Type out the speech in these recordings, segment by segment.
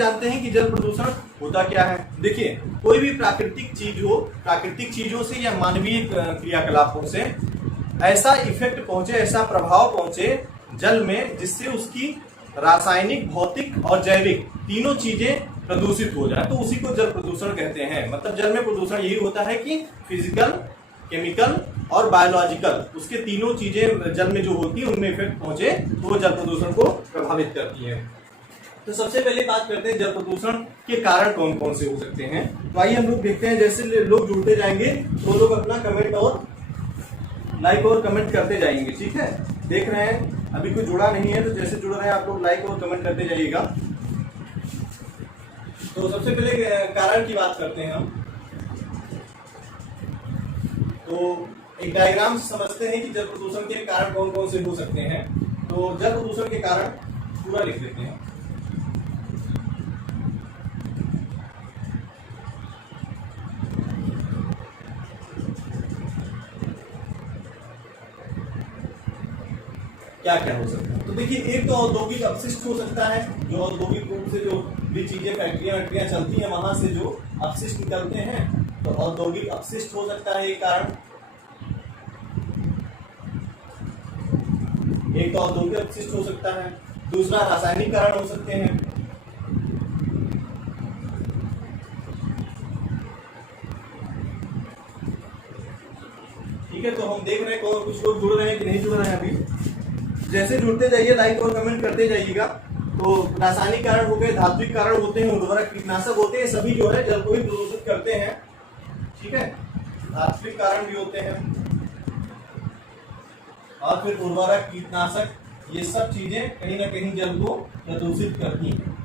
जानते हैं कि जल प्रदूषण होता क्या है। देखिए, कोई भी प्राकृतिक चीज हो, प्राकृतिक चीजों से या मानवीय क्रियाकलापों से ऐसा इफेक्ट पहुंचे, ऐसा प्रभाव पहुंचे जल में, जिससे उसकी रासायनिक, भौतिक और जैविक तीनों चीजें प्रदूषित हो जाए, तो उसी को जल प्रदूषण कहते हैं। मतलब जल में प्रदूषण यही होता है कि फिजिकल, केमिकल और बायोलॉजिकल, उसके तीनों चीजें जल में जो होती है उनमें इफेक्ट पहुंचे तो वो जल प्रदूषण को प्रभावित करती है। तो सबसे पहले बात करते हैं जल प्रदूषण के कारण कौन कौन से हो सकते हैं। तो आइए हम लोग देखते हैं, जैसे लोग जुड़ते जाएंगे तो लोग अपना कमेंट और लाइक और कमेंट करते जाएंगे। ठीक है, देख रहे हैं अभी कोई जुड़ा नहीं है, तो जैसे जुड़ रहे हैं आप लोग लाइक और कमेंट करते जाइएगा। तो सबसे पहले कारण की बात करते हैं हम। तो एक डायग्राम से समझते हैं कि जल प्रदूषण के कारण कौन कौन से हो सकते हैं। तो जल प्रदूषण के कारण पूरा लिख लेते हैं। क्या क्या हो सकता है। तो देखिए, एक तो औद्योगिक अपशिष्ट हो सकता है, जो औद्योगिक रूप से जो भी चीजें, फैक्ट्रियां चलती हैं, वहां से जो अपशिष्ट निकलते हैं, तो औद्योगिक अपशिष्ट हो सकता है एक कारण। एक तो औद्योगिक अपशिष्ट हो सकता है, दूसरा रासायनिक कारण हो सकते हैं। ठीक है, तो हम देख रहे हैं कौन कुछ लोग जुड़ रहे हैं कि नहीं जुड़ रहे हैं। अभी जैसे जुड़ते जाइए, लाइक और कमेंट करते जाइएगा। तो रासायनिक कारण हो गए, धात्विक कारण होते हैं, उर्वरक, कीटनाशक होते हैं, सभी जो है जल को ही प्रदूषित करते हैं। ठीक है, धात्विक कारण भी होते हैं, और फिर उर्वरक, कीटनाशक, ये सब चीजें कहीं ना कहीं जल को प्रदूषित करती हैं।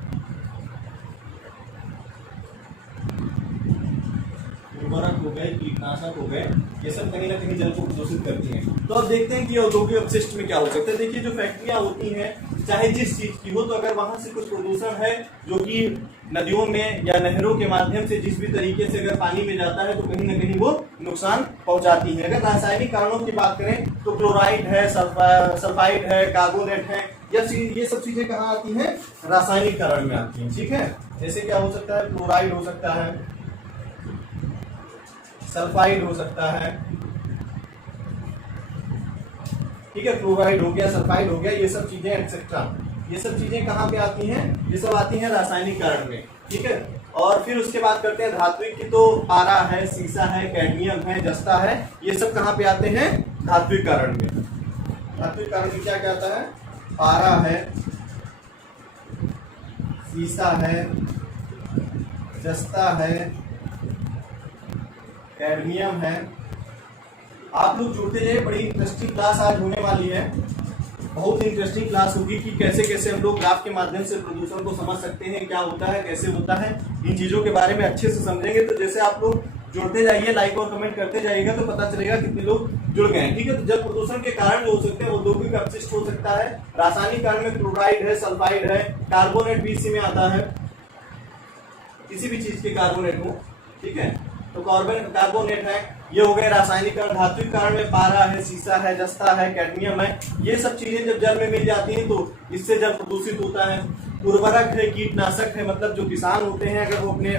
उर्वरक हो गए, कीटनाशक हो गए, ये सब कहीं ना कहीं जल को प्रदूषित करती हैं। तो अब देखते हैं कि औद्योगिक अपशिष्ट में क्या हो सकता है। देखिए, जो फैक्ट्रियां होती हैं, चाहे जिस चीज की हो, तो अगर वहां से कुछ प्रदूषण है जो कि नदियों में या नहरों के माध्यम से जिस भी तरीके से अगर पानी में जाता है, तो कहीं ना कहीं वो नुकसान पहुंचाती है। अगर रासायनिक कारणों की बात करें तो क्लोराइड है, सल्फाइड है, कार्बोनेट है, ये सब चीजें कहाँ आती हैं? रासायनिक कारण में आती हैं। ठीक है, जैसे क्या हो सकता है? क्लोराइड हो सकता है, सल्फाइड हो सकता है। ठीक है, क्लोराइड हो गया, सल्फाइड हो गया, ये सब चीजें एक्सेट्रा, ये सब चीजें कहाँ पे आती हैं? ये सब आती हैं रासायनिक कारण में। ठीक है, और फिर उसके बाद करते हैं धात्विक की। तो पारा है, सीसा है, कैडमियम है, जस्ता है, ये सब कहाँ पे आते हैं? धात्विक कारण में। धात्विक कारण में क्या क्या आता है? पारा है, सीसा है, जस्ता है, कैडमियम है। आप लोग जुड़ते जाइए, बड़ी इंटरेस्टिंग क्लास आज होने वाली है। बहुत इंटरेस्टिंग क्लास होगी कि कैसे कैसे हम लोग ग्राफ के माध्यम से प्रदूषण को समझ सकते हैं, क्या होता है, कैसे होता है, इन चीजों के बारे में अच्छे से समझेंगे। तो जैसे आप लोग जुड़ते जाइए, लाइक और कमेंट करते जाइएगा, तो पता चलेगा कितने लोग जुड़ गए हैं। ठीक है, तो जल प्रदूषण के कारण जो हो सकते हैं, औद्योगिक अपशिष्ट हो सकता है, रासायनिक कारण में क्लोराइड है, सल्फाइड है, कार्बोनेट भी इसी में आता है, किसी भी चीज के कार्बोनेट हो। ठीक है, तो कार्बोनेट है, ये हो गए रासायनिक कारण। धात्विक कारण में पारा है, सीसा है, जस्ता है, कैडमियम है, ये सब चीजें जब जल में मिल जाती हैं तो इससे जल प्रदूषित होता है। उर्वरक है, कीटनाशक है, मतलब जो किसान होते हैं, अगर वो अपने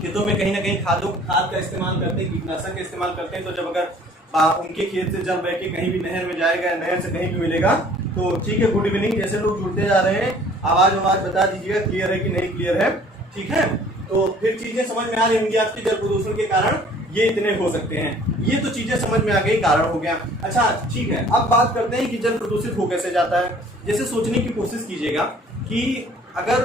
खेतों में कहीं ना कहीं खाद का इस्तेमाल करते हैं, कीटनाशक का इस्तेमाल करते हैं, तो जब अगर उनके खेत से जल बह के कहीं भी नहर में जाएगा, नहर से कहीं भी मिलेगा, तो ठीक है। गुड इवनिंग, जैसे लोग जुड़ते जा रहे हैं, आवाज बता दीजिएगा क्लियर है कि नहीं क्लियर है। ठीक है, तो फिर चीजें समझ में आ रही होंगी आपकी, जल प्रदूषण के कारण ये इतने हो सकते हैं। ये तो चीजें समझ में आ गई, कारण हो गया। अच्छा, ठीक है, अब बात करते हैं कि जल प्रदूषित हो कैसे जाता है। जैसे सोचने की कोशिश कीजिएगा कि अगर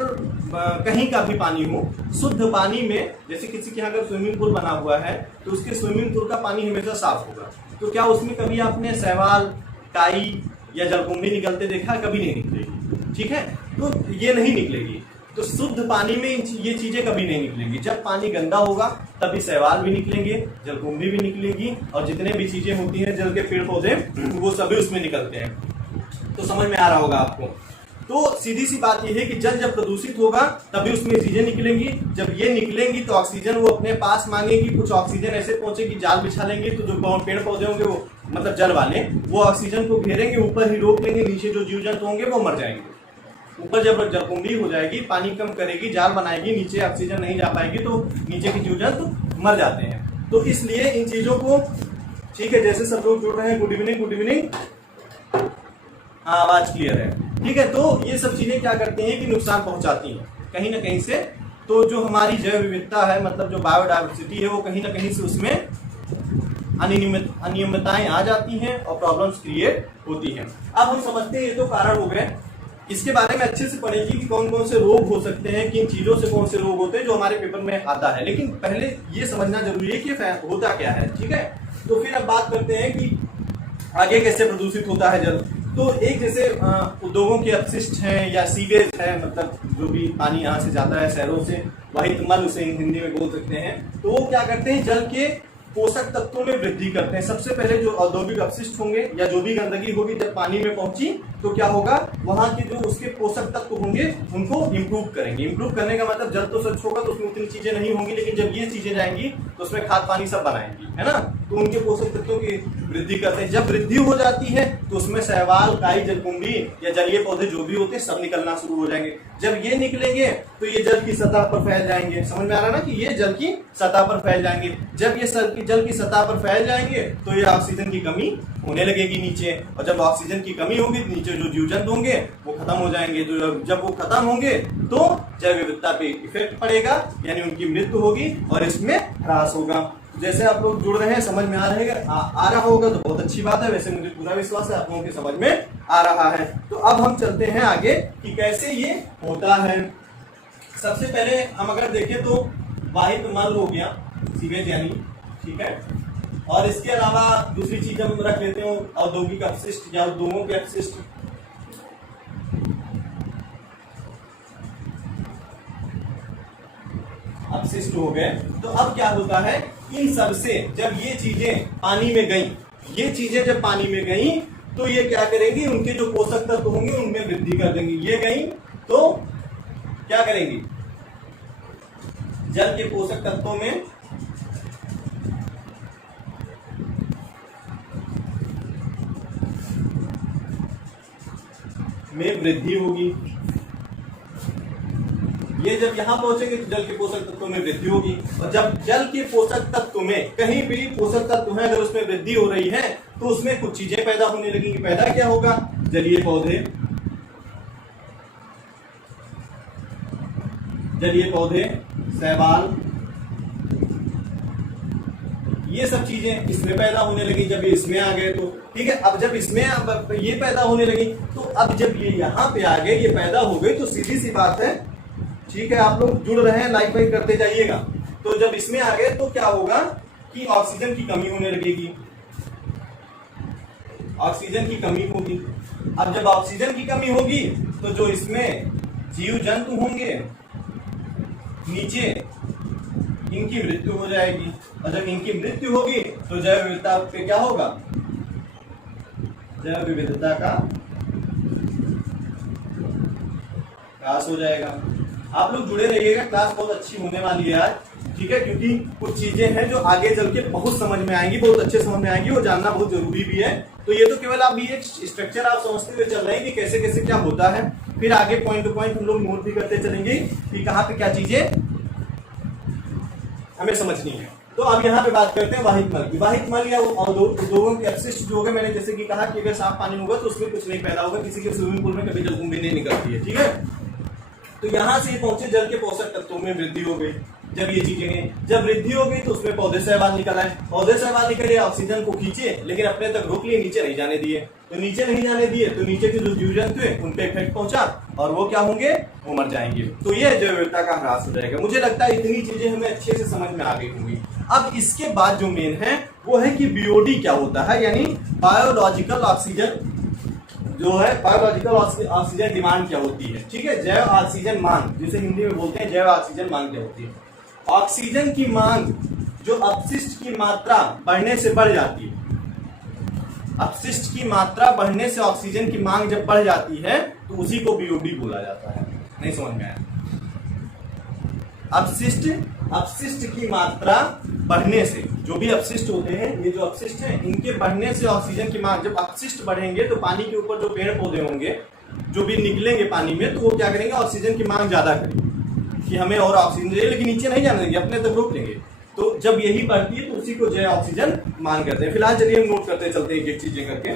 कहीं का भी पानी हो, शुद्ध पानी में, जैसे किसी के यहाँ अगर स्विमिंग पूल बना हुआ है, तो उसके स्विमिंग पूल का पानी हमेशा साफ होगा। तो क्या उसमें कभी आपने शैवाल, काई या जलकुंभी निकलते देखा? कभी नहीं निकलेगी। ठीक है, तो ये नहीं निकलेगी। तो शुद्ध पानी में ये चीजें कभी नहीं निकलेंगी। जब पानी गंदा होगा तभी शैवाल भी निकलेंगे, जलकुंभी भी निकलेगी, और जितने भी चीजें होती हैं जल के पेड़ पौधे, वो सभी उसमें निकलते हैं। तो समझ में आ रहा होगा आपको। तो सीधी सी बात यह है कि जल जब प्रदूषित होगा तभी उसमें चीजें निकलेंगी। जब ये निकलेंगी तो ऑक्सीजन वो अपने पास मांगेगी, कुछ ऑक्सीजन ऐसे पहुंचेगी, जाल बिछा लेंगे, तो जो पेड़ पौधे होंगे वो, मतलब जल वाले, वो ऑक्सीजन को घेरेंगे, ऊपर ही रोक लेंगे, नीचे जो जीव जंतु होंगे वो मर जाएंगे। ऊपर जब जलकुंभी हो जाएगी, पानी कम करेगी, जाल बनाएगी, नीचे ऑक्सीजन नहीं जा पाएगी तो नीचे के जीव जंतु मर जाते हैं। तो इसलिए इन चीजों को, ठीक है, जैसे सब लोग जुड़ रहे हैं, गुड इवनिंग गुड इवनिंग, हाँ आवाज क्लियर है, ठीक है। तो ये सब चीजें क्या करती हैं कि नुकसान पहुंचाती हैं कहीं ना कहीं से। तो जो हमारी जैव विविधता है, मतलब जो बायोडाइवर्सिटी है, वो कहीं ना कहीं से उसमें अनियमितताएं आ जाती हैं और प्रॉब्लम्स क्रिएट होती हैं। अब हम समझते हैं, ये तो कारण हो गए, इसके बारे में अच्छे से पढ़ेंगे कि कौन कौन से रोग हो सकते हैं, किन चीजों से कौन से रोग होते हैं जो हमारे पेपर में आता है। लेकिन पहले ये समझना जरूरी है कि होता क्या है, ठीक है। तो फिर अब बात करते हैं कि आगे कैसे प्रदूषित होता है जल। तो एक जैसे उद्योगों के अपशिष्ट हैं या सीवेज है, मतलब जो भी पानी यहाँ से जाता है शहरों से, वाहित मल उसे हिंदी में बोल सकते हैं। तो वो क्या करते हैं, जल के पोषक तत्वों में वृद्धि करते हैं। सबसे पहले जो औद्योगिक अपशिष्ट होंगे या जो भी गंदगी होगी जब पानी में पहुंची तो क्या होगा, वहां के जो उसके पोषक तत्व होंगे उनको इंप्रूव करेंगे। इंप्रूव करने का मतलब जल तो स्वच्छ होगा तो उसमें उतनी चीजें नहीं होंगी, लेकिन जब ये चीजें जाएंगी तो उसमें खाद पानी सब बनाएंगी, है ना। तो उनके पोषक तत्वों की वृद्धि करते हैं। जब वृद्धि हो जाती है तो उसमें शैवाल, काई, जलकुंभी या जलीय पौधे जो भी होते हैं सब निकलना शुरू हो जाएंगे। जब ये निकलेंगे तो ये जल की सतह पर फैल जाएंगे। समझ में आ रहा है ना कि ये जल की सतह पर फैल जाएंगे। जब ये जल की सतह पर फैल जाएंगे तो ये ऑक्सीजन की कमी होने लगेगी नीचे, और जब ऑक्सीजन की कमी होगी तो नीचे जो जीव जंतु होंगे वो खत्म हो जाएंगे। तो जब वो खत्म होंगे तो जैव विविधता पे इफेक्ट पड़ेगा, यानी उनकी मृत्यु होगी और इसमें ह्रास होगा। जैसे आप लोग जुड़ रहे हैं, समझ में आ रहा होगा तो बहुत अच्छी बात है। वैसे मुझे पूरा विश्वास है आप लोगों के समझ में आ रहा है। तो अब हम चलते हैं आगे कि कैसे ये होता है। सबसे पहले हम अगर देखें तो वाहित मल हो गया, सीवेज यानी, ठीक है। और इसके अलावा दूसरी चीज हम रख लेते हैं औद्योगिक अपशिष्ट या उद्योगों के अपशिष्ट। अपशिष्ट हो गए। तो अब क्या होता है, इन सब से जब ये चीजें पानी में गई, ये चीजें जब पानी में गई तो ये क्या करेंगी, उनके जो पोषक तत्व होंगे उनमें वृद्धि कर देंगी। ये गई तो क्या करेंगी, जल के पोषक तत्वों में वृद्धि होगी। ये जब यहां पहुंचेंगे तो जल के पोषक तत्वों में वृद्धि होगी। और जब जल के पोषक तत्व में कहीं भी पोषक तत्व है, अगर उसमें वृद्धि हो रही है तो उसमें कुछ चीजें पैदा होने लगेंगी। पैदा क्या होगा, जलीय पौधे, शैवाल, ये सब चीजें इसमें पैदा होने लगी। जब ये इसमें आ गए तो ठीक है। अब जब इसमें ये पैदा होने लगी तो अब जब ये यहाँ पे आ गए, ये पैदा हो गई, तो सीधी सी बात है, ठीक है। आप लोग जुड़ रहे हैं, लाइक वाइक करते जाइएगा। तो जब इसमें आ गए तो क्या होगा कि ऑक्सीजन की कमी होने लगेगी, ऑक्सीजन की कमी होगी। अब जब ऑक्सीजन की कमी होगी तो जो इसमें जीव जंतु होंगे नीचे, इनकी मृत्यु हो जाएगी। और जब इनकी मृत्यु होगी तो जैव विविधता पे क्या होगा, जैव विविधता का ह्रास हो जाएगा। आप लोग जुड़े रहिएगा, क्लास बहुत अच्छी होने वाली है आज, ठीक है। क्योंकि कुछ चीजें हैं जो आगे चल के बहुत समझ में आएंगी, बहुत अच्छे समझ में आएंगी, वो जानना बहुत जरूरी भी है। तो ये तो केवल आप ये स्ट्रक्चर आप समझते हुए चल रहे हैं कि कैसे कैसे क्या होता है। फिर आगे पॉइंट टू पॉइंट हम लोग नोट भी करते चलेंगे कि कहाँ पे क्या चीजें हमें समझनी है। तो अब यहाँ पे बात करते हैं वाहित मल की। वाहित मल या उद्योगों के अपशिष्ट जो होंगे, मैंने जैसे कि कहा कि अगर साफ पानी होगा तो उसमें कुछ नहीं पैदा होगा, किसी के स्विमिंग पूल में कभी जलकुंभी नहीं निकलती है, ठीक है। तो यहाँ से पहुंचे, जल के पोषक तत्वों में वृद्धि हो गई। जब ये चीजें जब वृद्धि हो गई तो उसमें पौधे शैवाल निकल आए। पौधे शैवाल निकले, ऑक्सीजन को खींचे, लेकिन अपने तक रोक लिए, नीचे नहीं जाने दिए। तो नीचे नहीं जाने दिए तो नीचे के जो जीव जंतु है उन पे इफेक्ट पहुंचा और वो क्या होंगे, वो मर जाएंगे। तो ये जैव विविधता का ह्रास हो जाएगा। मुझे लगता है इतनी चीजें हमें अच्छे से समझ में आ गई होंगी। अब इसके बाद जो मेन है वो है कि बीओडी क्या होता है, यानी बायोलॉजिकल ऑक्सीजन जो है, बायोलॉजिकल ऑक्सीजन डिमांड क्या होती है, ठीक है। जैव ऑक्सीजन मांग, जिसे हिंदी में बोलते हैं जैव ऑक्सीजन मांग क्या होती है। ऑक्सीजन की मांग जो अपशिष्ट की मात्रा बढ़ने से बढ़ जाती है, अपशिष्ट की मात्रा बढ़ने से ऑक्सीजन की मांग जब बढ़ जाती है तो उसी को बीओडी बोला जाता है। नहीं समझ में आया, अपशिष्ट की मात्रा बढ़ने से, जो भी अपशिष्ट होते हैं, ये जो अपशिष्ट हैं, इनके बढ़ने से ऑक्सीजन की मांग, जब अपशिष्ट बढ़ेंगे तो पानी के ऊपर जो पेड़ पौधे होंगे, जो भी निकलेंगे पानी में, तो वो क्या करेंगे, ऑक्सीजन की मांग ज्यादा करेंगे कि हमें और ऑक्सीजन चाहिए, लेकिन नीचे नहीं जाने देंगे, अपने तक रोक लेंगे। तो जब यही बढ़ती है तो उसी को जैव ऑक्सीजन मांग करते हैं। फिलहाल चलिए हम नोट करते चलते हैं एक चीजें करके।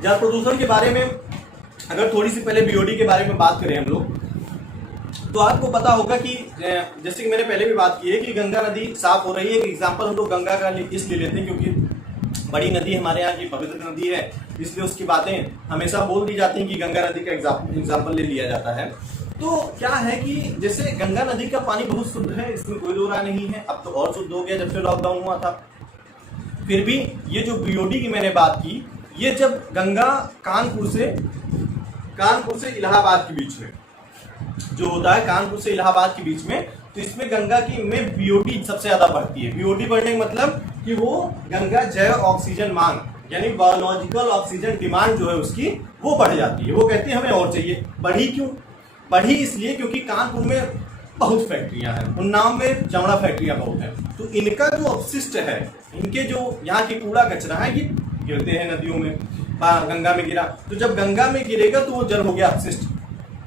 जल प्रदूषण के बारे में अगर थोड़ी सी पहले बीओडी के बारे में बात करें हम लोग, तो आपको पता होगा कि जैसे कि मैंने पहले भी बात की है कि गंगा नदी साफ हो रही है। एक एग्जांपल हम लोग गंगा का इसलिए लेते हैं क्योंकि बड़ी नदी हमारे यहाँ की पवित्र नदी है, इसलिए उसकी बातें हमेशा बोल दी जाती हैं कि गंगा नदी का एग्जाम्पल ले लिया जाता है। तो क्या है कि जैसे गंगा नदी का पानी बहुत शुद्ध है, इसमें कोई दो राय नहीं है। अब तो और शुद्ध हो गया जब से लॉकडाउन हुआ था। फिर भी ये जो बीओडी की मैंने बात की, ये जब गंगा कानपुर से इलाहाबाद के बीच में जो होता है, कानपुर से इलाहाबाद के बीच में, तो इसमें गंगा की में बीओडी सबसे ज्यादा बढ़ती है। बीओडी बढ़ने का मतलब कि वो गंगा जैव ऑक्सीजन मांग यानी बायोलॉजिकल ऑक्सीजन डिमांड जो है उसकी वो बढ़ जाती है। वो कहती है हमें और चाहिए। बढ़ी क्यों? बढ़ी इसलिए क्योंकि कानपुर में बहुत फैक्ट्रियां हैं, उन्नाव में चमड़ा फैक्ट्रियां बहुत हैं, तो इनका जो अपशिष्ट है, इनके जो यहाँ की कूड़ा कचरा है, ये गिरते हैं नदियों में, गंगा में गिरा, तो जब गंगा में गिरेगा तो वो जल हो गया अपशिष्ट,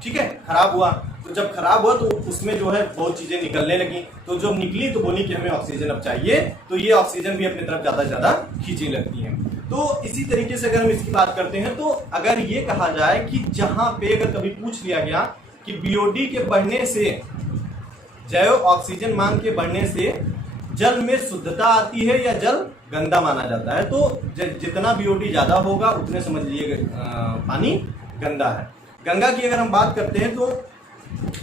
ठीक है, खराब हुआ। तो जब खराब हुआ तो उसमें जो है बहुत चीजें निकलने लगी, तो जब निकली तो बोली कि हमें ऑक्सीजन अब चाहिए, तो ये ऑक्सीजन भी अपनी तरफ ज्यादा से ज्यादा खींचने लगती है। तो इसी तरीके से अगर हम इसकी बात करते हैं, तो अगर ये कहा जाए कि जहां पे अगर कभी पूछ लिया गया कि बीओडी के बढ़ने से, जैव ऑक्सीजन मांग के बढ़ने से जल में शुद्धता आती है या जल गंदा माना जाता है, तो जितना बीओडी ज्यादा होगा उतने समझ लिए पानी गंदा है। गंगा की अगर हम बात करते हैं तो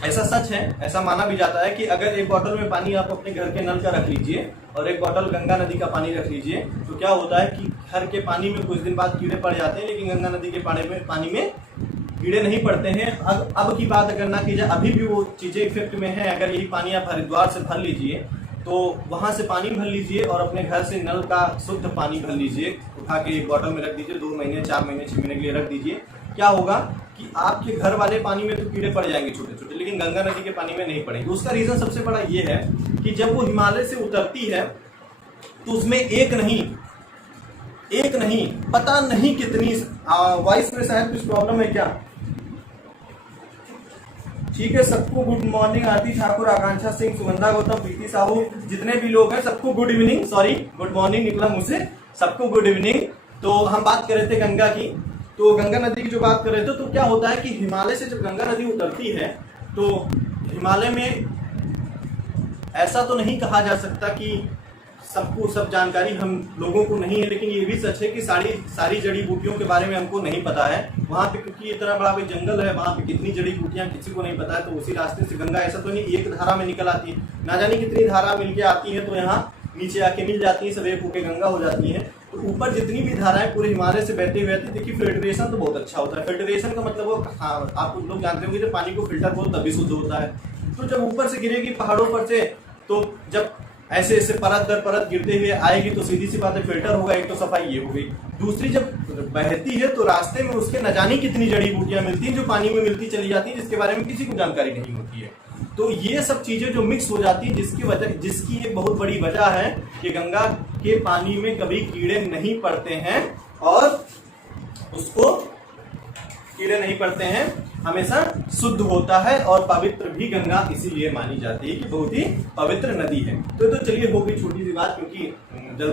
ऐसा सच है, ऐसा माना भी जाता है कि अगर एक बोतल में पानी आप अपने घर के नल का रख लीजिए और एक बोतल गंगा नदी का पानी रख लीजिए, तो क्या होता है कि घर के पानी में कुछ दिन बाद कीड़े पड़ जाते हैं, लेकिन गंगा नदी के पानी में कीड़े नहीं पड़ते हैं। अब की बात अगर ना की जाए, अभी भी वो चीजें इफेक्ट में है। अगर यही पानी आप हरिद्वार से भर लीजिए, तो वहां से पानी भर लीजिए और अपने घर से नल का शुद्ध पानी भर लीजिए, उठा के एक बोतल में रख दीजिए, 2 महीने 4 महीने 6 महीने के लिए रख दीजिए। क्या होगा कि आपके घर वाले पानी में तो कीड़े पड़ जाएंगे छोटे छोटे, लेकिन गंगा नदी के पानी में नहीं पड़ेंगे। उसका रीजन सबसे बड़ा ये है कि जब वो हिमालय से उतरती है तो उसमें एक नहीं पता नहीं कितनी वॉइस में शायद कुछ प्रॉब्लम है क्या? ठीक है, सबको गुड मॉर्निंग। आरती ठाकुर, आकांक्षा सिंह, सुगंधा गौतम, प्रीति साहू, जितने भी लोग हैं सबको good evening, sorry good morning निकला मुझसे, सबको गुड इवनिंग। तो हम बात कर रहे थे गंगा की, तो गंगा नदी की जो बात कर रहे थे, तो क्या होता है कि हिमालय से जब गंगा नदी उतरती है तो हिमालय में ऐसा तो नहीं कहा जा सकता कि सबको सब जानकारी हम लोगों को नहीं है, लेकिन ये भी सच है कि सारी जड़ी बूटियों के बारे में हमको नहीं पता है वहां पे, क्योंकि इतना बड़ा भी जंगल है, वहां पे कितनी जड़ी बूटियां किसी को नहीं पता है। तो उसी रास्ते से गंगा ऐसा तो नहीं एक धारा में निकल आती है, ना जाने कितनी धारा मिलके आती है, तो यहाँ नीचे आके मिल जाती है, सब एक होके गंगा हो जाती है। तो ऊपर जितनी भी धाराएं पूरे हिमालय से बहते हुए आती है। देखिए फिल्ट्रेशन तो बहुत अच्छा होता है। फिल्ट्रेशन का मतलब वो आप कुछ लोग जानते होंगे, जब पानी को फिल्टर करो तभी शुद्ध होता है। तो जब ऊपर से गिरेगी पहाड़ों पर से, तो जब ऐसे ऐसे परत दर परत गिरते हुए आएगी तो सीधी सी बात है फिल्टर होगा। एक तो सफाई ये हो गई, दूसरी जब बहती है तो रास्ते में उसके न जाने कितनी जड़ी बूटियां मिलती हैं जो पानी में मिलती चली जाती है, जिसके बारे में किसी को जानकारी नहीं होती है। तो ये सब चीजें जो मिक्स हो जाती है, जिसकी एक बहुत बड़ी वजह है कि गंगा के पानी में कभी कीड़े नहीं पड़ते हैं, और उसको कीड़े नहीं पड़ते हैं, हमेशा शुद्ध होता है। और पवित्र भी गंगा इसीलिए मानी जाती है कि बहुत ही पवित्र नदी है। तो चलिए हो गई छोटी सी बात, क्योंकि जल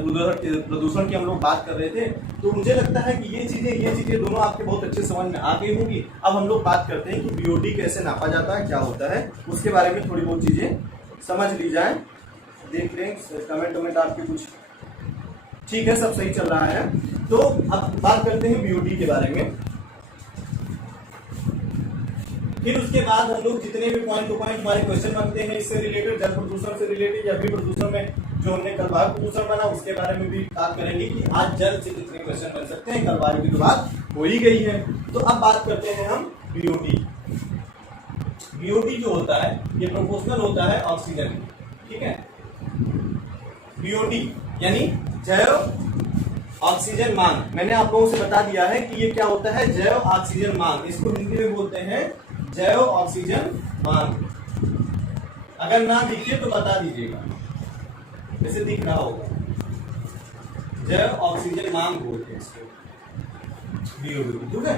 प्रदूषण की हम लोग बात कर रहे थे, तो मुझे लगता है कि ये चीजें दोनों आपके बहुत अच्छे समझ में आ गई होंगी। अब हम लोग बात करते हैं कि बीओडी कैसे नापा जाता है, क्या होता है, उसके बारे में थोड़ी बहुत चीजें समझ ली जाए। देख लें कमेंट आपके कुछ ठीक है, सब सही चल रहा है। तो अब बात करते हैं बीओडी के बारे में। फिर उसके बाद हम लोग जितने भी पॉइंट टू पॉइंट हमारे क्वेश्चन बनते हैं इससे रिलेटेड, जल प्रदूषण से रिलेटेड या भी प्रदूषण में जो हमने कल वायु प्रदूषण बना उसके बारे में भी बात करेंगे कि आज जल से कितने क्वेश्चन बन सकते हैं। कल वायु की तो बात हो ही गई है। तो अब बात करते हैं हम बीओडी। बीओडी जो होता है ये प्रोपोर्शनल होता है ऑक्सीजन, ठीक है। बीओडी यानी जैव ऑक्सीजन मांग। मैंने आप लोगों से बता दिया है कि ये क्या होता है, जैव ऑक्सीजन मांग। इसको हिंदी में बोलते हैं जैव ऑक्सीजन मांग। अगर ना दिखे तो बता दीजिएगा, जैसे दिख रहा होगा। जैव ऑक्सीजन मांग बोलते हैं इसको, बीओडी, ठीक है।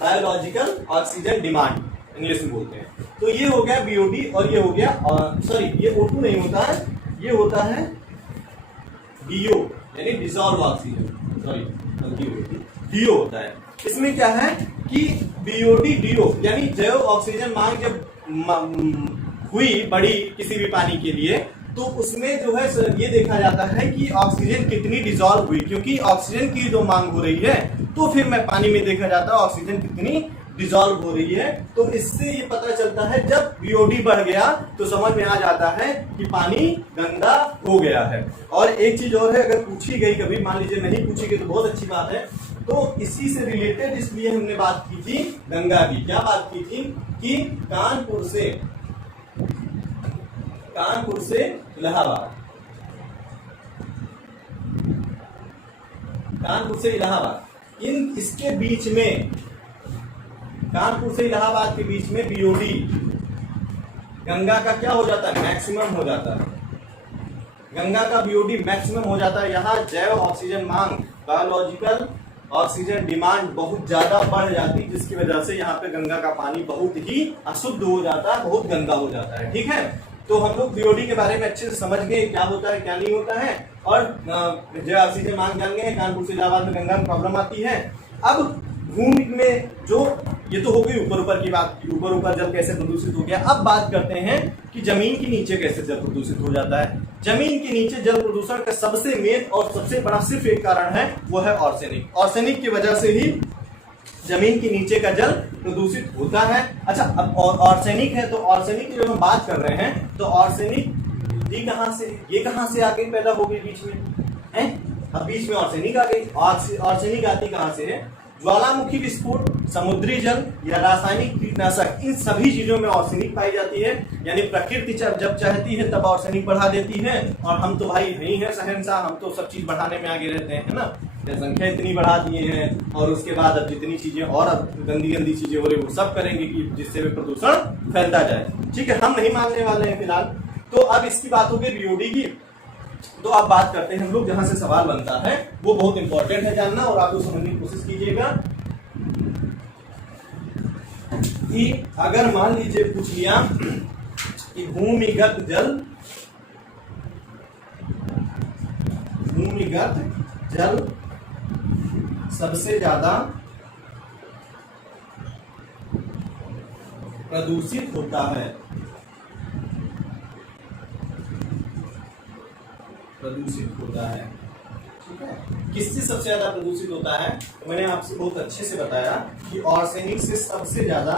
बायोलॉजिकल ऑक्सीजन डिमांड इंग्लिश में बोलते हैं। तो ये हो गया बीओडी और ये हो गया, सॉरी ये O2 नहीं होता है, ये होता है DO यानी डिसॉल्व ऑक्सीजन, सॉरी DO होता है। इसमें क्या है कि बीओडी DO यानी जैव ऑक्सीजन मांग जब हुई बड़ी किसी भी पानी के लिए, तो उसमें जो है ये देखा जाता है कि ऑक्सीजन कितनी डिसॉल्व हुई, क्योंकि ऑक्सीजन की जो मांग हो रही है तो फिर मैं पानी में देखा जाता है ऑक्सीजन कितनी डिसॉल्व हो रही है। तो इससे ये पता चलता है जब बीओडी बढ़ गया तो समझ में आ जाता है कि पानी गंदा हो गया है। और एक चीज और है, अगर पूछी गई कभी, मान लीजिए नहीं पूछी गई तो बहुत अच्छी बात है, तो इसी से रिलेटेड इसलिए हमने बात की थी गंगा की। क्या बात की थी कि कानपुर से इलाहाबाद, कानपुर से इलाहाबाद, इसके बीच में, कानपुर से इलाहाबाद के बीच में बीओडी गंगा का क्या हो जाता है, मैक्सिमम हो जाता है। गंगा का बीओडी मैक्सिमम हो जाता है। यहाँ जैव ऑक्सीजन मांग, बायोलॉजिकल ऑक्सीजन डिमांड बहुत ज्यादा बढ़ जाती है, जिसकी वजह से यहाँ पे गंगा का पानी बहुत ही अशुद्ध हो जाता है, बहुत गंदा हो जाता है। ठीक है, तो हम लोग बीओडी के बारे में अच्छे से समझ गए क्या होता है क्या नहीं होता है, और जैव ऑक्सीजन मांग जान गए। कानपुर से इलाहाबाद में गंगा में प्रॉब्लम आती है। अब भूमि में जो, ये तो हो गई ऊपर की बात, ऊपर जल कैसे प्रदूषित हो गया। अब बात करते हैं कि जमीन के नीचे कैसे जल प्रदूषित हो जाता है। जमीन के नीचे जल प्रदूषण का सबसे मेन और सबसे बड़ा सिर्फ एक कारण है, वो है आर्सेनिक। आर्सेनिक की वजह से ही जमीन के नीचे का जल प्रदूषित होता है। अच्छा, अब आर्सेनिक है, तो आर्सेनिक की जब हम बात कर रहे हैं तो आर्सेनिक ये कहां से, ये कहां से आके पैदा हो गई बीच में है? अब बीच में आर्सेनिक आ गई। आर्सेनिक आती कहां से है? ज्वालामुखी विस्फोट, समुद्री जल या रासायनिक कीटनाशक, इन सभी चीजों में आर्सेनिक पाई जाती है। यानी प्रकृति जब चाहती है तब आर्सेनिक बढ़ा देती है, और हम तो भाई नहीं है शहंशाह, हम तो सब चीज बढ़ाने में आगे रहते हैं, है ना। जनसंख्या इतनी बढ़ा दिए हैं, और उसके बाद अब जितनी चीजें और अब गंदी चीजें हो रही वो सब करेंगे कि जिससे भी प्रदूषण फैलता जाए। ठीक है, हम नहीं मानने वाले हैं फिलहाल। तो अब इसकी बात हो गई बीओडी की। तो अब बात करते हैं हम लोग, जहां से सवाल बनता है वो बहुत इंपॉर्टेंट है जानना, और आप लोग समझने की कोशिश कीजिएगा कि अगर मान लीजिए पूछ लिया कि भूमिगत जल सबसे ज्यादा प्रदूषित होता है, ठीक है। किससे सबसे ज्यादा प्रदूषित होता है? तो मैंने आपसे बहुत अच्छे से बताया कि आर्सेनिक से सबसे ज्यादा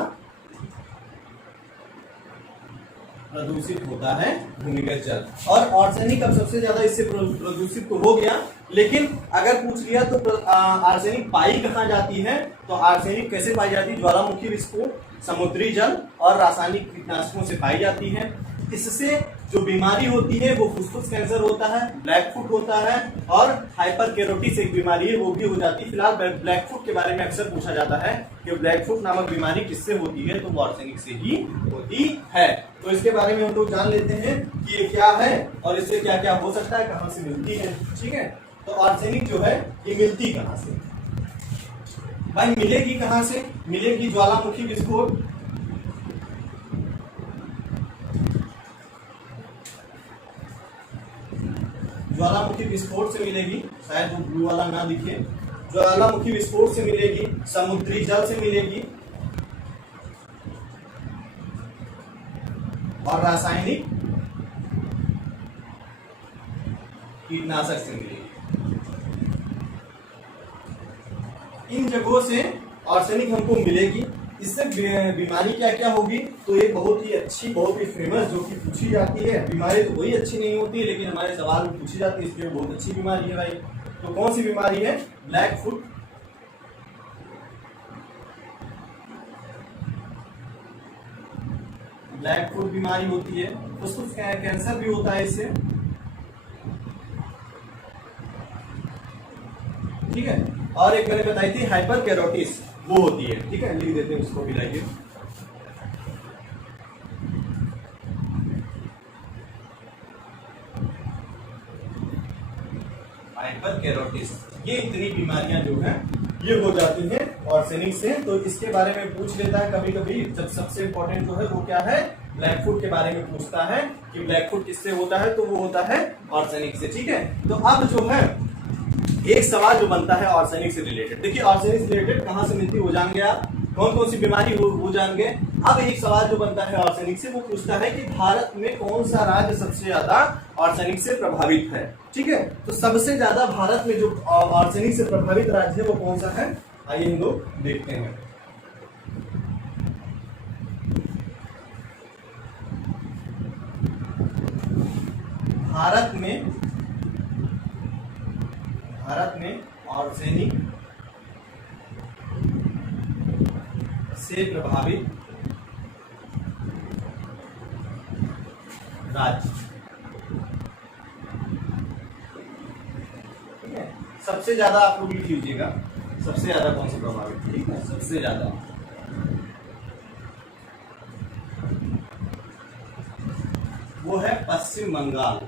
प्रदूषित होता है भूमिगत जल। और आर्सेनिक अब सबसे ज्यादा इससे प्रदूषित तो हो गया, लेकिन अगर पूछ लिया तो आर्सेनिक पाई कहाँ जाती है? तो आर्सेनिक कैसे पाई जाती है? ज्वालामुखी विस्फोट, समुद्री जल और रासायनिक कीटनाशकों से पाई जाती है। इससे जो बीमारी होती है वो फुसफुस कैंसर होता है, ब्लैक फुट होता है, और हाइपरकेरोटिस एक बीमारी है वो भी हो जाती है। फिलहाल ब्लैक फुट के बारे में अक्सर पूछा जाता है कि ब्लैक फुट नामक बीमारी किससे होती है, तो वो आर्सेनिक से ही होती है। तो इसके बारे में हम लोग जान लेते हैं कि ये क्या है और इससे क्या क्या हो सकता है, कहाँ से मिलती है। ठीक है, तो आर्सेनिक जो है ये मिलती कहाँ से? भाई मिलेगी कहाँ से? मिलेगी ज्वालामुखी विस्फोट, ज्वालामुखी विस्फोट से मिलेगी, शायद वो ब्लू वाला ना दिखे, ज्वालामुखी विस्फोट से मिलेगी, समुद्री जल से मिलेगी, और रासायनिक कीटनाशक से मिलेगी। इन जगहों से आर्सेनिक हमको मिलेगी। इससे बीमारी क्या क्या होगी? तो ये बहुत ही अच्छी, बहुत ही फेमस जो कि पूछी जाती है, बीमारी तो कोई अच्छी नहीं होती है लेकिन हमारे सवाल में पूछी जाती है, इसलिए बहुत अच्छी बीमारी है भाई। तो कौन सी बीमारी है? ब्लैक फुट, ब्लैक फुट बीमारी होती है। फुसफुस कैंसर भी होता है इससे, ठीक है। और एक मैंने बताई थी हाइपरकेरोटिस, वो होती है। ठीक है, लिख देते हैं उसको भी, लाइए। केरोटिस, ये इतनी बीमारियां जो हैं ये हो जाती हैं आर्सेनिक से। तो इसके बारे में पूछ लेता है कभी कभी, जब सबसे इंपॉर्टेंट जो है वो क्या है, ब्लैक फुट के बारे में पूछता है कि ब्लैक फुट किससे होता है, तो वो होता है आर्सेनिक से। ठीक है, तो अब जो है एक सवाल जो बनता है आर्सेनिक से रिलेटेड, देखिए आर्सेनिक से रिलेटेड कहां से मिलती है वो जान गए आप, कौन कौन सी बीमारी वो जान गए। अब एक सवाल जो बनता है आर्सेनिक से, वो पूछता है कि भारत में कौन सा राज्य सबसे ज्यादा आर्सेनिक से प्रभावित है। ठीक है, तो सबसे ज्यादा भारत में जो आर्सेनिक से प्रभावित राज्य है वो कौन सा है, आइए हम लोग देखते हैं। भारत में आर्सेनिक से प्रभावित राज्य, ठीक है, सबसे ज्यादा आप लोग लिख लीजिएगा, सबसे ज्यादा कौन से प्रभावित, ठीक है, सबसे ज्यादा वो है पश्चिम बंगाल।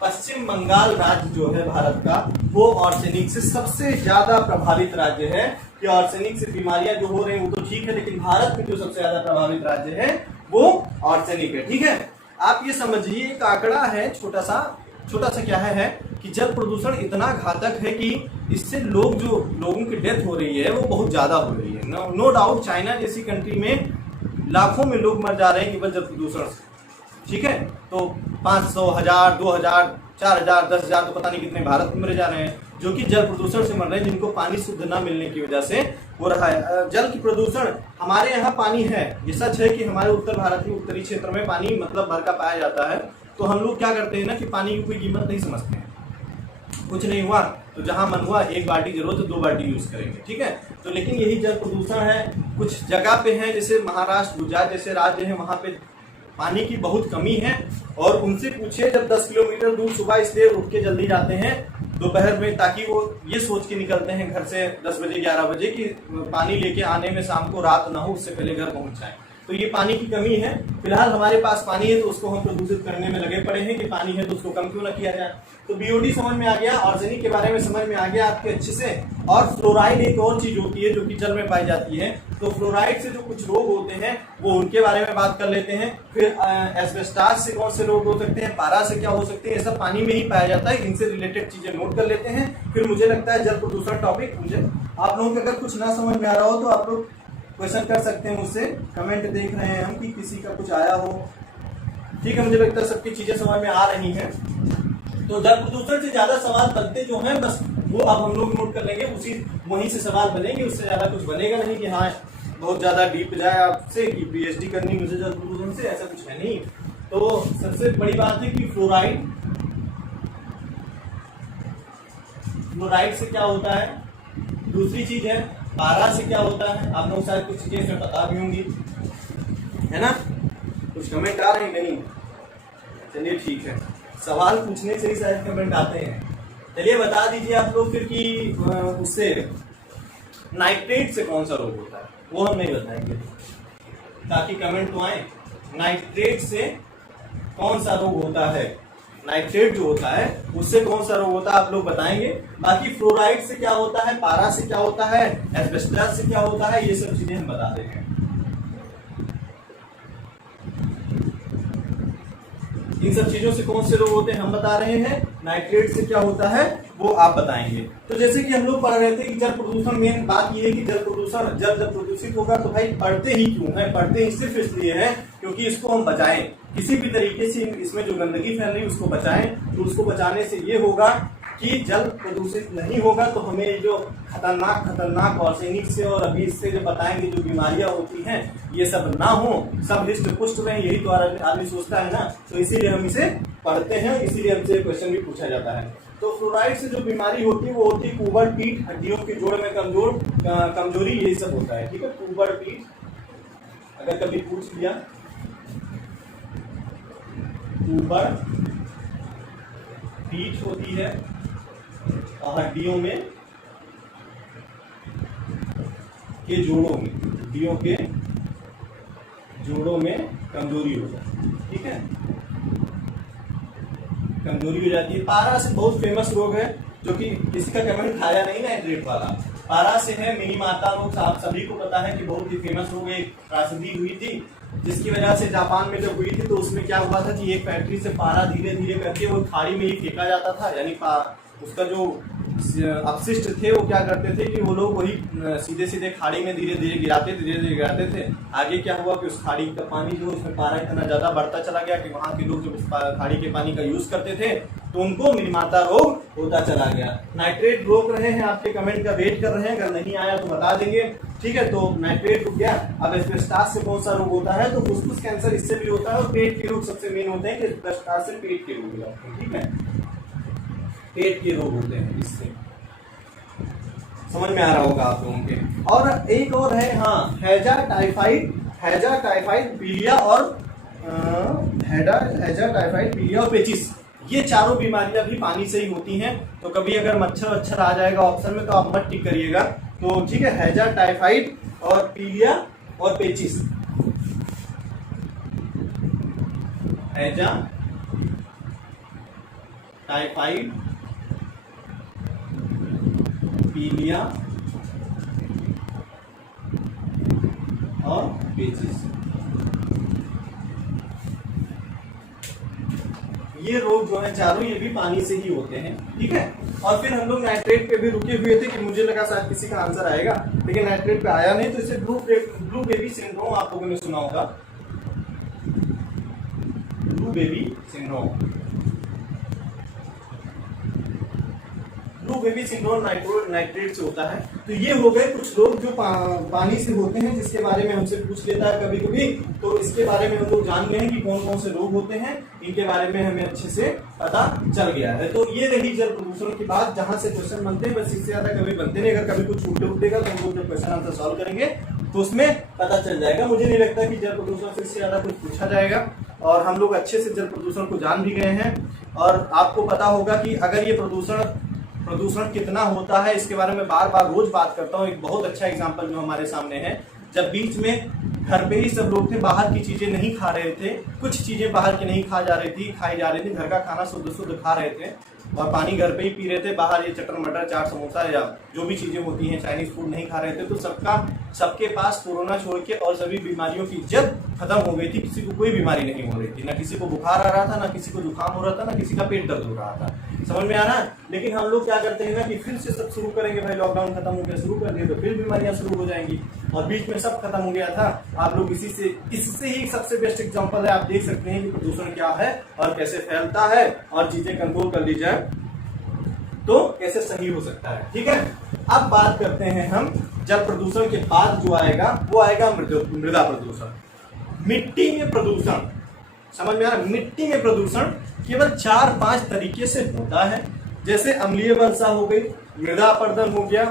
पश्चिम बंगाल राज्य जो है भारत का, वो आर्सेनिक से सबसे ज्यादा प्रभावित राज्य है। कि आर्सेनिक से बीमारियां जो हो रही हैं वो तो ठीक है, लेकिन भारत में जो सबसे ज्यादा प्रभावित राज्य है वो आर्सेनिक है। ठीक है, आप ये समझिए एक आंकड़ा है छोटा सा क्या है कि जल प्रदूषण इतना घातक है कि इससे लोगों की डेथ हो रही है वो बहुत ज्यादा हो रही है। नो डाउट चाइना जैसी कंट्री में लाखों में लोग मर जा रहे हैं केवल जल प्रदूषण से। ठीक है, तो 500, 1000, 2000, 4000, 10,000 तो पता नहीं कितने भारत में मरे जा रहे हैं जो कि जल प्रदूषण से मर रहे हैं, जिनको पानी शुद्ध न मिलने की वजह से हो रहा है। जल की प्रदूषण, हमारे यहाँ पानी है, ये सच है कि हमारे उत्तर भारत के उत्तरी क्षेत्र में पानी मतलब भर का पाया जाता है, तो हम लोग क्या करते हैं ना कि पानी की कोई कीमत नहीं समझते हैं। कुछ नहीं हुआ तो जहां मन हुआ एक बाल्टी जरूरत है 2 बाल्टी यूज करेंगे। ठीक है, तो लेकिन यही जल प्रदूषण है। कुछ जगह पे है जैसे महाराष्ट्र, गुजरात जैसे राज्य है, वहां पे पानी की बहुत कमी है और उनसे पूछिए जब 10 किलोमीटर दूर सुबह इसलिए उठ के जल्दी जाते हैं दोपहर में, ताकि वो ये सोच के निकलते हैं घर से 10 बजे 11 बजे कि पानी लेके आने में शाम को रात ना हो, उससे पहले घर पहुंच जाए। तो ये पानी की कमी है। फिलहाल हमारे पास पानी है तो उसको हम प्रदूषित करने में लगे पड़े हैं कि पानी है तो उसको कम क्यों ना किया जाए। तो बीओडी समझ में आ गया, आर्सेनिक के बारे में समझ में आ गया आपके अच्छे से। और फ्लोराइड एक और चीज होती है जो कि जल में पाई जाती है, तो फ्लोराइड से जो कुछ रोग होते हैं वो उनके बारे में बात कर लेते हैं। फिर एस्बेस्टॉस से कौन से रोग हो सकते हैं, पारा से क्या हो सकते हैं, ये सब पानी में ही पाया जाता है। इनसे रिलेटेड चीजें नोट कर लेते हैं। फिर मुझे लगता है जल प्रदूषण टॉपिक मुझे आप लोगों को अगर कुछ ना समझ में आ रहा हो तो आप लोग क्वेश्चन कर सकते हैं मुझसे। कमेंट देख रहे हैं हम कि किसी का कुछ आया हो। ठीक है, मुझे लगता है सबकी चीजें समझ में आ रही हैं। तो जल प्रदूषण से ज्यादा सवाल बनते जो हैं बस वो अब हम लोग नोट कर लेंगे, वहीं से सवाल बनेंगे, उससे ज्यादा कुछ बनेगा नहीं कि हाँ बहुत ज्यादा डीप जाए आपसे कि पीएचडी करनी मुझे जल प्रदूषण से, ऐसा कुछ है नहीं। तो सबसे बड़ी बात है कि फ्लोराइड से क्या होता है। दूसरी चीज है पारा से क्या होता है, आप लोग शायद कुछ चीजें पता भी होंगी, है ना। कुछ कमेंट आ रहे हैं नहीं, चलिए ठीक है, सवाल पूछने से ही शायद कमेंट आते हैं। चलिए बता दीजिए आप लोग फिर कि उससे नाइट्रेट से कौन सा रोग होता है, वो हम नहीं बताएंगे ताकि कमेंट तो आए। नाइट्रेट से कौन सा रोग होता है, नाइट्रेट जो होता है उससे कौन सा रोग होता है आप लोग बताएंगे। बाकी फ्लोराइड से क्या होता है, पारा से क्या होता है, एस्बेस्टॉस से क्या होता है, ये सब चीजें हम बता देंगे। इन सब चीजों से कौन से रोग होते हैं हम बता रहे हैं, नाइट्रेट से क्या होता है वो आप बताएंगे। तो जैसे कि हम लोग पढ़ रहे थे कि जल प्रदूषण, मेन बात ये है कि जल प्रदूषण जब प्रदूषित होगा तो भाई पढ़ते ही क्यों है, पढ़ते ही सिर्फ इसलिए है क्योंकि इसको हम बचाएं, किसी भी तरीके से इसमें जो गंदगी फैल रही है उसको बचाएं। तो उसको बचाने से ये होगा कि जल प्रदूषित नहीं होगा तो हमें जो खतरनाक आर्सेनिक से और अभी इससे जो बताएंगे जो बीमारियां होती हैं ये सब ना हो, सब हिस्ट पुष्ट रहे, यही तो आदमी सोचता है ना। तो इसीलिए हम इसे पढ़ते हैं, इसीलिए हमसे क्वेश्चन भी पूछा जाता है। तो फ्लोराइड से जो बीमारी होती है वो होती है कुबड़ पीठ, हड्डियों के जोड़ में कमजोरी, ये सब होता है। ठीक है, कुबड़ पीठ अगर कभी पूछ लिया, कुबड़ पीठ होती है और हड्डियों के जोड़ों में कमजोरी हो जाती है। ठीक है, कमजोरी हो जाती है। पारा से बहुत फेमस रोग है, जो कि किसी का कमेंट खाया नहीं नाइट्रेट वाला, पारा से है मिनीमाता रोग। आप सभी को पता है कि बहुत ही फेमस रोग, एक त्रासदी हुई थी जिसकी वजह से जापान में जब हुई थी तो उसमें क्या हुआ था कि एक फैक्ट्री से पारा धीरे धीरे करके वो खाड़ी में ही फेंका जाता था, यानी उसका जो अपशिष्ट थे वो क्या करते थे कि वो लोग वही सीधे सीधे खाड़ी में धीरे धीरे गिराते थे। आगे क्या हुआ कि उस खाड़ी का पानी जो उसमें पारा इतना ज्यादा बढ़ता चला गया कि वहां के लोग जब उस खाड़ी के पानी का यूज करते थे तो उनको मिनीमाता रोग होता चला गया। नाइट्रेट रोक रहे हैं, आपके कमेंट का वेट कर रहे हैं, अगर नहीं आया तो बता देंगे। ठीक है, तो नाइट्रेट रुक गया। अब एस्बेस्टॉस से कौन सा रोग होता है, तो फुसफुस कैंसर इससे भी होता है, और पेट के रोग सबसे मेन होते हैं कि एस्बेस्टॉस से पेट के रोग होते हैं। ठीक है, पेट के रोग होते हैं, इससे समझ में आ रहा होगा आप लोगों के। और एक और है, हाँ, हैजा टाइफाइड पीलिया और हैजा टाइफाइड पीलिया और पेचिस, ये चारों बीमारियां भी पानी से ही होती हैं। तो कभी अगर मच्छर आ जाएगा ऑप्शन में तो आप मत टिक करिएगा। तो ठीक है, हैजा टाइफाइड और पीलिया और पेचिस, हैजा टाइफाइड पीलिया और पेचिस, ये रोग जो है चारों ये भी पानी से ही होते हैं। ठीक है, और फिर हम लोग नाइट्रेट पे भी रुके हुए थे कि मुझे लगा शायद किसी का आंसर आएगा, लेकिन नाइट्रेट पे आया नहीं। तो इसे ब्लू बेबी सिंड्रोम आप लोगों ने सुना होगा, blue baby syndrome. Blue baby syndrome nitrate से होता है। तो ये हो गए कुछ लोग जो पानी से होते हैं, जिसके बारे में हमसे पूछ लेता है कभी कभी, तो इसके बारे में हम लोग जान गए हैं कि कौन कौन से रोग होते हैं, इनके बारे में हमें अच्छे से पता चल गया है। तो ये रही जल प्रदूषण की बात, जहां से क्वेश्चन बनते हैं, बस इससे ज्यादा कभी बनते नहीं। अगर कभी कुछ छूटेगा तो हम लोग जब क्वेश्चन आंसर सॉल्व करेंगे तो उसमें पता चल जाएगा। मुझे नहीं लगता कि जल प्रदूषण से इससे ज्यादा कुछ पूछा जाएगा, और हम लोग अच्छे से जल प्रदूषण को जान भी गए हैं। और आपको पता होगा कि अगर ये प्रदूषण कितना होता है, इसके बारे में बार बार रोज बात करता हूँ। एक बहुत अच्छा एग्जांपल जो हमारे सामने है, जब बीच में घर पे ही सब लोग थे, बाहर की चीजें नहीं खा रहे थे, कुछ चीजें बाहर की नहीं खाई जा रही थी, घर का खाना शुद्ध खा रहे थे और पानी घर पे ही पी रहे थे। बाहर ये चटर मटर चाट समोसा या जो भी चीजें होती हैं चाइनीज फूड नहीं खा रहे थे। तो सबके पास कोरोना छोड़ के और सभी बीमारियों की जद खत्म हो गई थी, किसी को कोई बीमारी नहीं हो रही थी, ना किसी को बुखार आ रहा था, ना किसी को जुकाम हो रहा था, ना किसी का पेट दर्द हो रहा था। समझ में आ रहा है? लेकिन हम लोग क्या करते हैं ना कि फिर से सब शुरू करेंगे, भाई लॉकडाउन खत्म हो गया, शुरू कर दिए तो फिर बीमारियां शुरू हो जाएंगी, और बीच में सब खत्म हो गया था। आप लोग इससे ही सबसे बेस्ट एग्जांपल है, आप देख सकते हैं कि प्रदूषण क्या है और कैसे फैलता है, और चीजें कंट्रोल कर ली जाए तो कैसे सही हो सकता है। ठीक है, अब बात करते हैं हम जल प्रदूषण के बाद जो आएगा वो आएगा मृदा प्रदूषण। मिट्टी में प्रदूषण, समझ में आ रहा है? मिट्टी में प्रदूषण केवल 4-5 तरीके से होता है, जैसे अम्लीय वर्षा हो गई, मृदा अपरदन हो गया,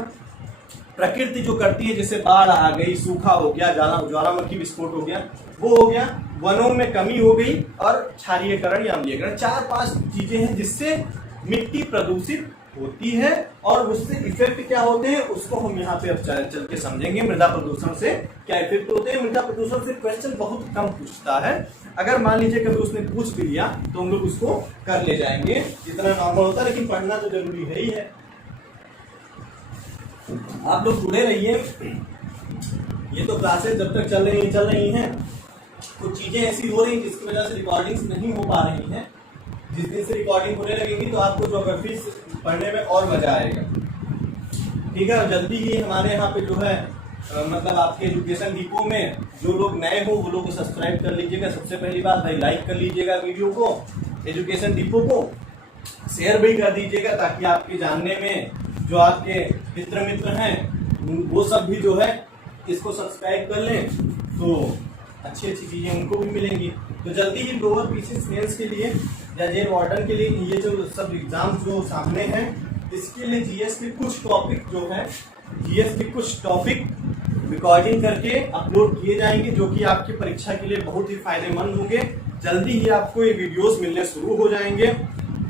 प्रकृति जो करती है जैसे बाढ़ आ गई, सूखा हो गया, ज्वालामुखी विस्फोट हो गया, वो हो गया, वनों में कमी हो गई, और क्षारीयकरण या अम्लीयकरण। 4-5 चीजें हैं जिससे मिट्टी प्रदूषित होती है, और उससे इफेक्ट क्या होते हैं उसको हम यहाँ पे अब चल के समझेंगे। मृदा प्रदूषण से क्या इफेक्ट होते हैं। मृदा प्रदूषण से क्वेश्चन बहुत कम पूछता है, अगर मान लीजिए कभी उसने पूछ भी लिया तो हम लोग उसको कर ले जाएंगे जितना नॉर्मल होता है, लेकिन पढ़ना तो जरूरी है ही है। आप लोग जुड़े रहिए, ये तो क्लासेस जब तक चल रही हैं, कुछ चीजें ऐसी हो रही जिसकी वजह से रिकॉर्डिंग्स नहीं हो पा रही हैं। जिस दिन से रिकॉर्डिंग होने लगेगी तो आपको ज्योग्राफी पढ़ने में और मजा आएगा। ठीक है, जल्दी ही हमारे यहाँ पे जो है मतलब आपके एजुकेशन डिपो में जो लोग नए हो वो लोग सब्सक्राइब कर लीजिएगा। सबसे पहली बात भाई लाइक कर लीजिएगा वीडियो को, एजुकेशन डिपो को शेयर भी कर दीजिएगा, ताकि आपके जानने में जो आपके मित्र हैं वो सब भी जो है इसको सब्सक्राइब कर लें, तो अच्छी चीजें उनको भी मिलेंगी। तो जल्दी ही लोअर पीसीएस मेंस के लिए या जेल वार्डन के लिए ये जो सब एग्जाम जो सामने हैं, इसके लिए जीएस के कुछ टॉपिक जो है, जीएस के कुछ टॉपिक रिकॉर्डिंग करके अपलोड किए जाएंगे, जो कि आपकी परीक्षा के लिए बहुत ही फायदेमंद होंगे। जल्दी ही आपको ये वीडियोस मिलने शुरू हो जाएंगे।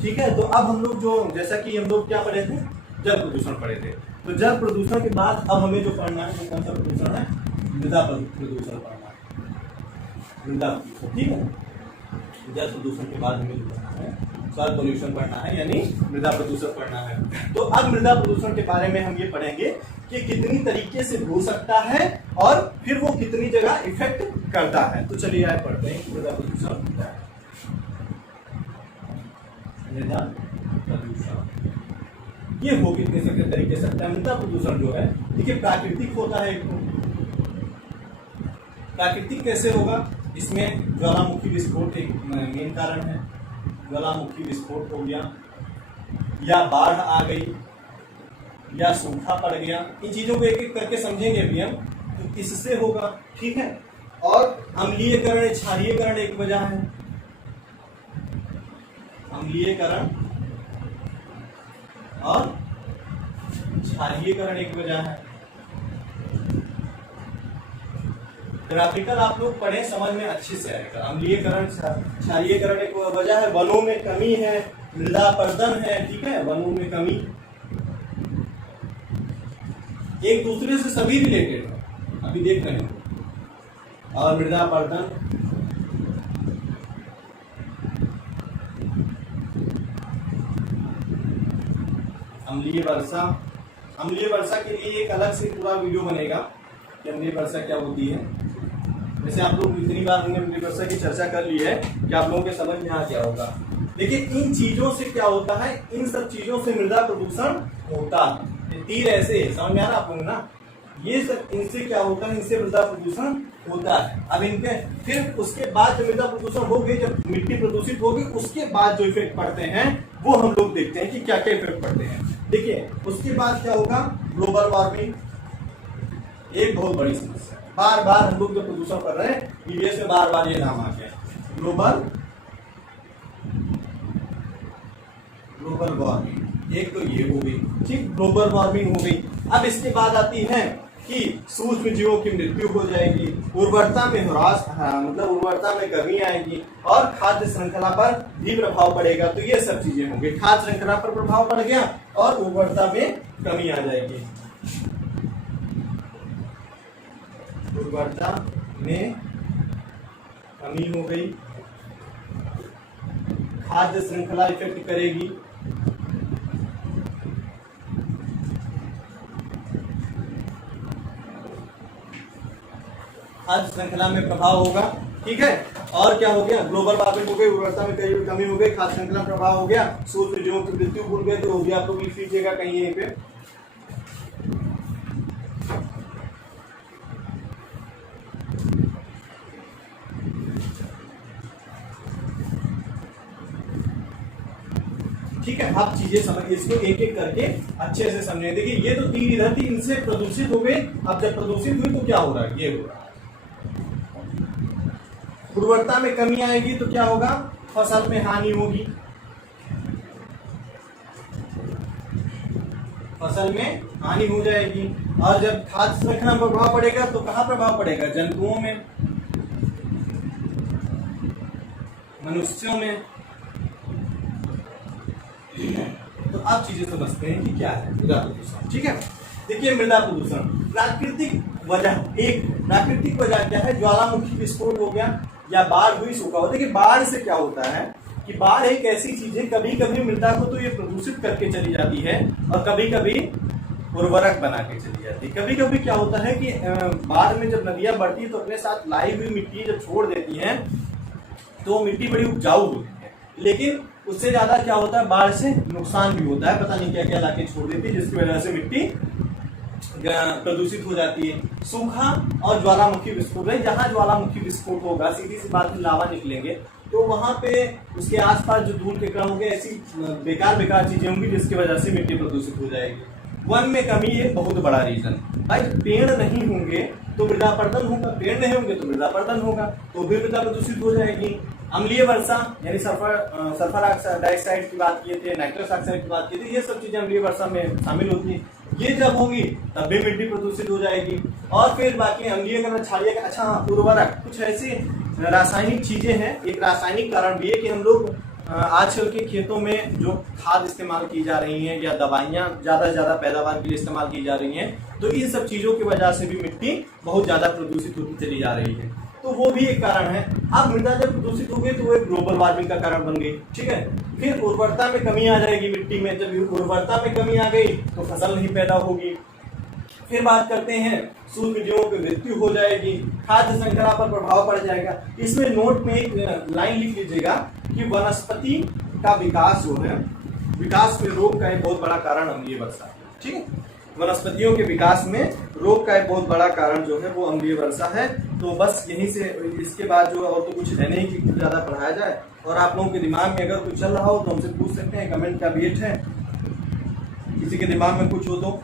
ठीक है, तो अब हम लोग जो जैसा कि हम लोग क्या पढ़े थे, जल प्रदूषण पढ़े थे। तो जल प्रदूषण के बाद अब हमें जो पढ़ना है वो कौन सा प्रदूषण है? मृदा प्रदूषण पढ़ना है, मृदा। ठीक है, जल प्रदूषण के बाद हमें जो पढ़ना है सॉइल पोल्यूशन पढ़ना है, यानी मृदा प्रदूषण पढ़ना है। तो अब मृदा प्रदूषण के बारे में हम ये पढ़ेंगे कि कितनी तरीके से हो सकता है और फिर वो कितनी जगह इफेक्ट करता है। तो चलिए आगे पढ़ते हैं मृदा प्रदूषण क्या है। मृदा प्रदूषण ये हो कितने से तरीके से सकता है। मृदा प्रदूषण जो है देखिए प्राकृतिक होता है। प्राकृतिक कैसे होगा, इसमें ज्वालामुखी विस्फोट एक मेन कारण है। ज्वालामुखी विस्फोट हो गया, या बाढ़ आ गई, या सूखा पड़ गया, इन चीजों को एक एक करके समझेंगे अभी हम, तो इससे होगा। ठीक है, और अम्लीयकरण क्षारीयकरण एक वजह है। अम्लीयकरण और क्षारीयकरण एक वजह है। ग्राफिकल आप लोग पढ़े, समझ में अच्छे से आएगा। अम्लीयकरण क्षारीयकरण एक वजह है। वनों में कमी है, मृदा अपरदन है। ठीक है, वनों में कमी एक दूसरे से सभी रिलेटेड है, अभी देख रहे हैं। और मृदा अपरदन, अम्लीय वर्षा। अम्लीय वर्षा के लिए एक अलग से पूरा वीडियो बनेगा कि अम्लीय वर्षा क्या होती है। वैसे आप लोग इतनी बार हमने अम्लीय वर्षा की चर्चा कर ली है कि आप लोगों के समझ में आ गया होगा। लेकिन इन चीजों से क्या होता है, इन सब चीजों से मृदा प्रदूषण होता है। तीर ऐसे समझ में आ रहा आप लोग ना, ये सब इनसे क्या होता है, इनसे मृदा प्रदूषण होता है। अब इनके फिर उसके बाद जब मृदा प्रदूषण हो गई, जब मिट्टी प्रदूषित हो गई, उसके बाद जो इफेक्ट पड़ते हैं वो हम लोग देखते हैं कि क्या क्या इफेक्ट पड़ते हैं। देखिए उसके बाद क्या होगा, ग्लोबल वार्मिंग एक बहुत बड़ी समस्या। बार बार हम लोग जो प्रदूषण कर रहे हैं, ईवीएस में बार बार ये नाम आ गया, ग्लोबल वार्मिंग। एक तो ये हो गई, ठीक, ग्लोबल वार्मिंग हो गई। अब इसके बाद आती है कि सूक्ष्म जीवों की मृत्यु हो जाएगी, उर्वरता में ह्रास, मतलब उर्वरता में कमी आएगी, और खाद्य श्रृंखला पर भी प्रभाव पड़ेगा। तो ये सब चीजें होंगी, खाद्य श्रृंखला पर प्रभाव पड़ गया और उर्वरता में कमी आ जाएगी। उर्वरता में कमी हो गई, खाद्य श्रृंखला इफेक्ट करेगी, खाद्य श्रृंखला में प्रभाव होगा। ठीक है, और क्या हो गया, ग्लोबल वार्मिंग हो गई, उर्वरता में कमी हो गई, खाद्य श्रृंखला प्रभाव हो गया, सूक्ष्म जीवों की मृत्यु भूल गए तो हो गया। आप लोग लिख लीजिएगा कहीं यहीं पे। ठीक है, आप चीजें समझ, इसको एक एक करके अच्छे से समझे। देखिए ये तो तीन इधर थी, इनसे प्रदूषित हो गए। अब जब प्रदूषित हुई तो क्या हो रहा है, ये हो रहा है, उर्वरता में कमी आएगी तो क्या होगा, फसल में हानि होगी, फसल में हानि हो जाएगी। और जब खाद्य श्रृंखला पर प्रभाव पड़ेगा तो कहाँ प्रभाव पड़ेगा, जंतुओं में, मनुष्यों में। तो आप चीजें समझते हैं कि क्या है मृदा प्रदूषण। ठीक है, देखिए मृदा प्रदूषण प्राकृतिक वजह, एक प्राकृतिक वजह क्या है, ज्वालामुखी विस्फोट हो गया, या बाढ़ हुई, सूखा हो। देखिए बाढ़ से क्या होता है कि बाढ़ एक ऐसी चीज है, कभी कभी मृदा को तो ये प्रदूषित करके चली जाती है और कभी कभी उर्वरक बना के चली जाती है। कभी कभी क्या होता है कि बाढ़ में जब नदियां बढ़ती है तो अपने साथ लाई हुई मिट्टी जब छोड़ देती है तो मिट्टी बड़ी उपजाऊ होती है, लेकिन उससे ज्यादा क्या होता है, बाढ़ से नुकसान भी होता है। पता नहीं क्या क्या लाके छोड़ देती है, जिसकी वजह से मिट्टी प्रदूषित हो जाती है। सूखा और ज्वालामुखी विस्फोट है, जहां ज्वालामुखी विस्फोट होगा, सीधी सी बात, लावा निकलेंगे तो वहां पे उसके आसपास जो धूल के कण होंगे, ऐसी बेकार चीजें होंगी जिसकी वजह से मिट्टी प्रदूषित हो जाएगी। वन में कमी एक बहुत बड़ा रीजन। भाई पेड़ नहीं होंगे तो मृदा अपरदन होगा, पेड़ नहीं होंगे तो मृदा अपरदन होगा, तो भी मृदा प्रदूषित हो जाएगी। अम्लीय वर्षा यानी सल्फर डाइऑक्साइड की बात किए थे, नाइट्रस ऑक्साइड की बात की थी, ये सब चीजें अम्लीय वर्षा में शामिल होती है। ये जब होगी तब भी मिट्टी प्रदूषित हो जाएगी। और फिर बाकी अम्लीयकरण, क्षारीयकरण, अच्छा उर्वरक, कुछ ऐसी रासायनिक चीजें हैं। एक रासायनिक कारण भी है कि हम लोग आजकल के खेतों में जो खाद इस्तेमाल की जा रही हैं या दवाइयाँ ज्यादा से ज्यादा पैदावार के लिए इस्तेमाल की जा रही हैं, तो इन सब चीजों की वजह से भी मिट्टी बहुत ज्यादा प्रदूषित होती चली जा रही है। तो वो भी एक कारण है। अब मृदा जब प्रदूषित हो गई तो वो एक ग्लोबल वार्मिंग का कारण बन गई, ठीक है। फिर उर्वरता में कमी आ जाएगी मिट्टी में, जब उर्वरता में कमी आ गई तो फसल नहीं पैदा होगी। फिर बात करते हैं सूक्ष्मजीवों की मृत्यु हो जाएगी, खाद्य श्रृंखला पर प्रभाव पड़ जाएगा। इसमें नोट में एक लाइन लिख लीजिएगा कि वनस्पति का विकास जो है, विकास में रोग का एक बहुत बड़ा कारण अम्लीय वर्षा है, ठीक है। वनस्पतियों के विकास में रोग का एक बहुत बड़ा कारण जो है वो अम्लीय वर्षा है। तो बस यहीं से इसके बाद जो और तो कुछ है नहीं कि कुछ ज्यादा पढ़ाया जाए। और आप लोगों के दिमाग में अगर कुछ चल रहा हो तो हमसे पूछ सकते हैं, कमेंट का वेट है, किसी के दिमाग में कुछ हो तो।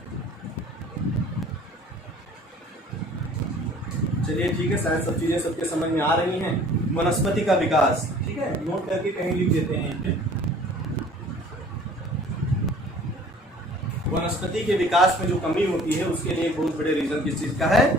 चलिए ठीक है, शायद सब चीजें सबके समझ में आ रही हैं। वनस्पति का विकास, ठीक है, नोट करके कहीं लिख देते हैं। वनस्पति के विकास में जो कमी होती है उसके लिए बहुत बड़े रीजन किस चीज का है,